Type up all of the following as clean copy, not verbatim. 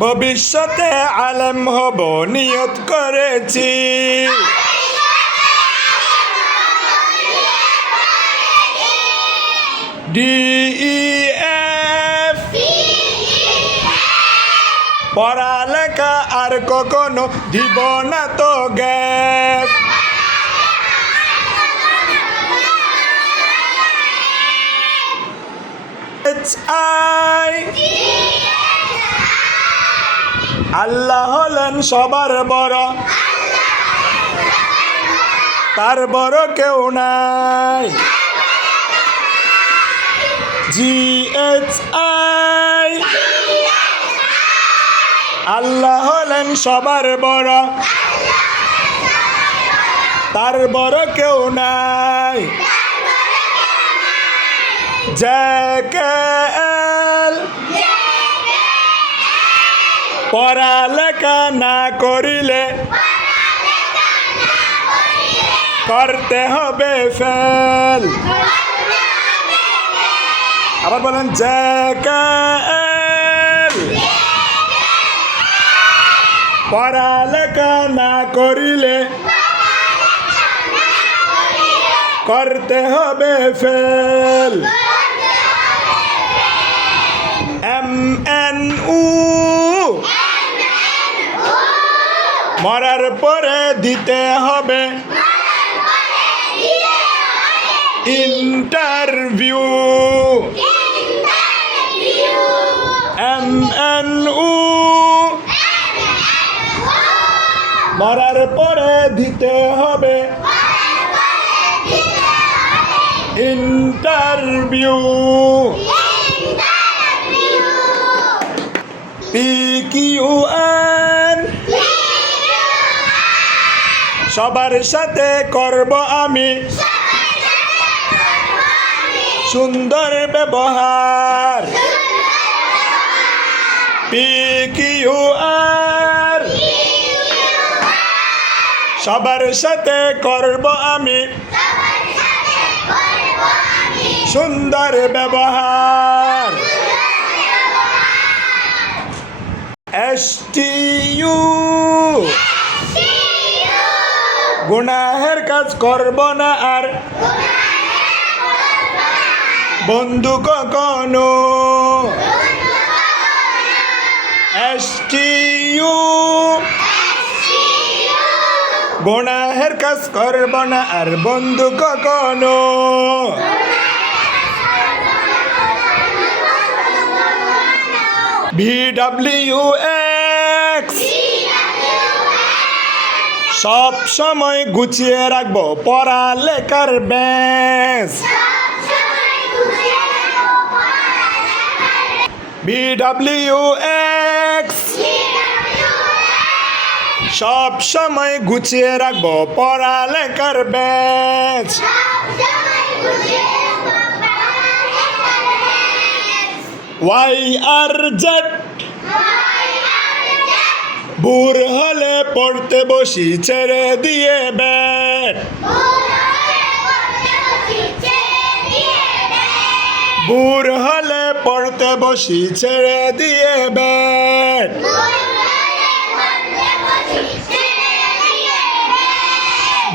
ভবিষ্যতে আলেম হব নিয়ত করেছি। DEF পড়ালেখা আর কখনো দিব না তো গ্যাপ। আল্লাহ হলেন সবার বড়, তার বড় কেউ নাই। GHI আল্লাহ হলেন সবার বড়, তার বড় কেউ নাই। JKL পড়ালেখা না করিলে করতে হবে ফেল। আবার বলেন JKL পড়ালেখা না করিলে করতে হবে ফেল। MNU মরার পরে দিতে হবে ইন্টারভিউ। MNU মরার পরে দিতে হবে ইন্টারভিউ। PQN সবার সাথে করব আমি সুন্দর ব্যবহার। PQR সবার সাথে করব আমি সুন্দর ব্যবহার। STU গুনাহের কাজ করব না আর বন্ধু কখনো। STU গুনাহের কাজ করব না আর বন্ধু কখনো। VWX সব সময় গুছিয়ে রাখবো পড়ালেখার ব্যাস। VWX সব সময় গুছিয়ে রাখবো পড়ালেখার ব্যাস। YRZ ভোর হলে পড়তে বসি ছেড়ে দিয়ে ব্যাট। ভোর হলে পড়তে বসি ছেড়ে দিয়ে ব্যাট।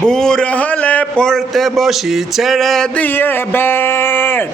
ভোর হলে পড়তে বসি ছেড়ে দিয়ে ব্যাট।